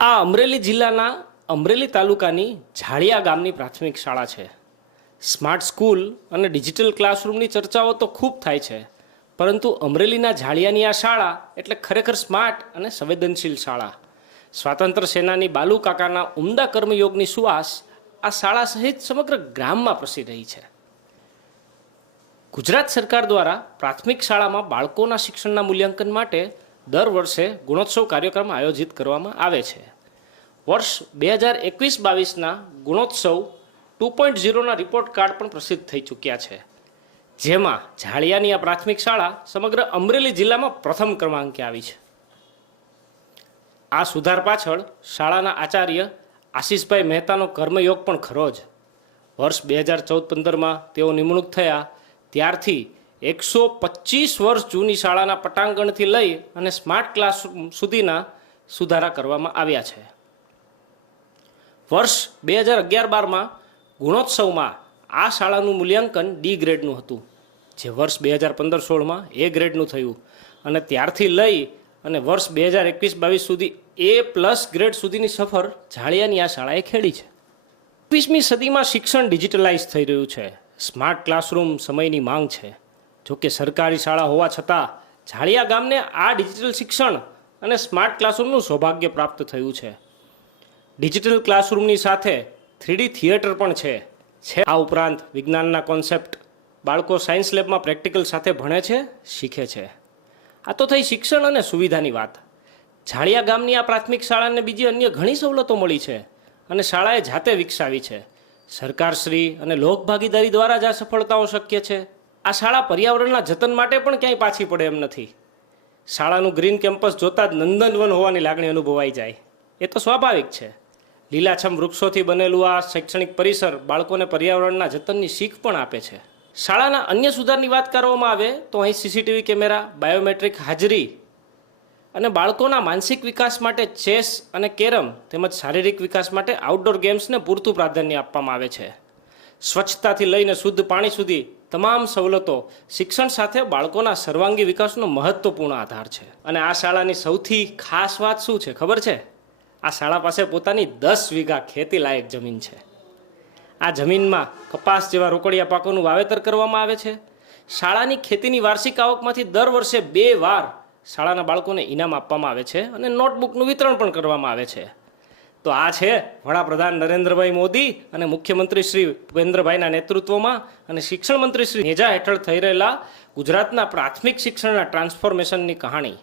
આ અમરેલી જિલ્લાના અમરેલી તાલુકાની ઝાડિયા ગામની પ્રાથમિક શાળા છે. સ્માર્ટ સ્કૂલ અને ડિજિટલ ક્લાસરૂમની ચર્ચાઓ તો ખૂબ થાય છે, પરંતુ અમરેલીના ઝાડિયાની આ શાળા એટલે ખરેખર સ્માર્ટ અને સંવેદનશીલ શાળા. સ્વાતંત્ર્ય સેનાની બાલુ કાકાના ઉમદા કર્મયોગની સુવાસ આ શાળા સહિત સમગ્ર ગ્રામમાં પ્રસરી રહી છે. ગુજરાત સરકાર દ્વારા પ્રાથમિક શાળામાં બાળકોના શિક્ષણના મૂલ્યાંકન માટે દર વર્ષે ગુણોત્સવ કાર્યક્રમ આયોજિત કરવામાં આવે છે. વર્ષ 2021-22ના ગુણોત્સવ 2.0ના રિપોર્ટ કાર્ડ પણ પ્રસિદ્ધ થઈ ચૂક્યા છે, જેમાં ઝાડિયાની આ પ્રાથમિક શાળા સમગ્ર અમરેલી જિલ્લામાં પ્રથમ ક્રમાંકે આવી છે. આ સુધાર પાછળ શાળાના આચાર્ય આશીષભાઈ મહેતાનો કર્મયોગ પણ ખરો જ. વર્ષ 2014-15માં તેઓ નિમણૂક થયા ત્યારથી 125 વર્ષ જૂની શાળાના પટાંગણથી લઈ અને સ્માર્ટ ક્લાસરૂમ સુધીના સુધારા કરવામાં આવ્યા છે. વર્ષ 2011-12માં ગુણોત્સવમાં આ શાળાનું મૂલ્યાંકન ડી ગ્રેડનું હતું, જે વર્ષ 2015-16માં એ ગ્રેડનું થયું અને ત્યારથી લઈ અને વર્ષ 2021-22 સુધી A+ ગ્રેડ સુધીની સફર ઝાડિયાની આ શાળાએ ખેડી છે. 21મી સદીમાં શિક્ષણ ડિજિટલાઇઝ થઈ રહ્યું છે. સ્માર્ટ ક્લાસરૂમ સમયની માંગ છે. જોકે સરકારી શાળા હોવા છતાં ઝાડિયા ગામને આ ડિજિટલ શિક્ષણ અને સ્માર્ટ ક્લાસરૂમનું સૌભાગ્ય પ્રાપ્ત થયું છે. ડિજિટલ ક્લાસરૂમની સાથે 3D થિયેટર પણ છે. આ ઉપરાંત વિજ્ઞાનના કોન્સેપ્ટ બાળકો સાયન્સ લેબમાં પ્રેક્ટિકલ સાથે ભણે છે, શીખે છે. આ તો થઈ શિક્ષણ અને સુવિધાની વાત. ઝાડિયા ગામની આ પ્રાથમિક શાળાને બીજી અન્ય ઘણી સવલતો મળી છે અને શાળાએ જાતે વિકસાવી છે. સરકારશ્રી અને લોકભાગીદારી દ્વારા જ આ સફળતાઓ શક્ય છે. આ શાળા પર્યાવરણના જતન માટે પણ ક્યાંય પાછી પડે એમ નથી. શાળાનું ગ્રીન કેમ્પસ જોતાં જ નંદનવન હોવાની લાગણી અનુભવાઈ જાય. એ તો સ્વાભાવિક છે. લીલાછમ વૃક્ષોથી બનેલું આ શૈક્ષણિક પરિસર બાળકોને પર્યાવરણના જતનની શીખ પણ આપે છે. શાળાના અન્ય સુધારની વાત કરવામાં આવે તો અહીં CCTV કેમેરા, બાયોમેટ્રિક હાજરી અને બાળકોના માનસિક વિકાસ માટે ચેસ અને કેરમ તેમજ શારીરિક વિકાસ માટે આઉટડોર ગેમ્સને પૂરતું પ્રાધાન્ય આપવામાં આવે છે. સ્વચ્છતાથી લઈને શુદ્ધ પાણી સુધી તમામ સવલતો શિક્ષણ સાથે બાળકોના સર્વાંગી વિકાસનો મહત્વપૂર્ણ આધાર છે. અને આ શાળાની સૌથી ખાસ વાત શું છે ખબર છે? આ શાળા પાસે પોતાની 10 વીઘા ખેતી લાયક જમીન છે. આ જમીનમાં કપાસ જેવા રોકડિયા પાકોનું વાવેતર કરવામાં આવે છે. શાળાની ખેતીની વાર્ષિક આવકમાંથી દર વર્ષે 2 વાર શાળાના બાળકોને ઇનામ આપવામાં આવે છે અને નોટબુકનું વિતરણ પણ કરવામાં આવે છે. તો આ છે વડાપ્રધાન નરેન્દ્રભાઈ મોદી અને મુખ્યમંત્રી શ્રી ભૂપેન્દ્રભાઈના નેતૃત્વમાં અને શિક્ષણ મંત્રી શ્રી નેજા હેઠળ થઈ રહેલા ગુજરાતના પ્રાથમિક શિક્ષણના ટ્રાન્સફોર્મેશનની કહાણી.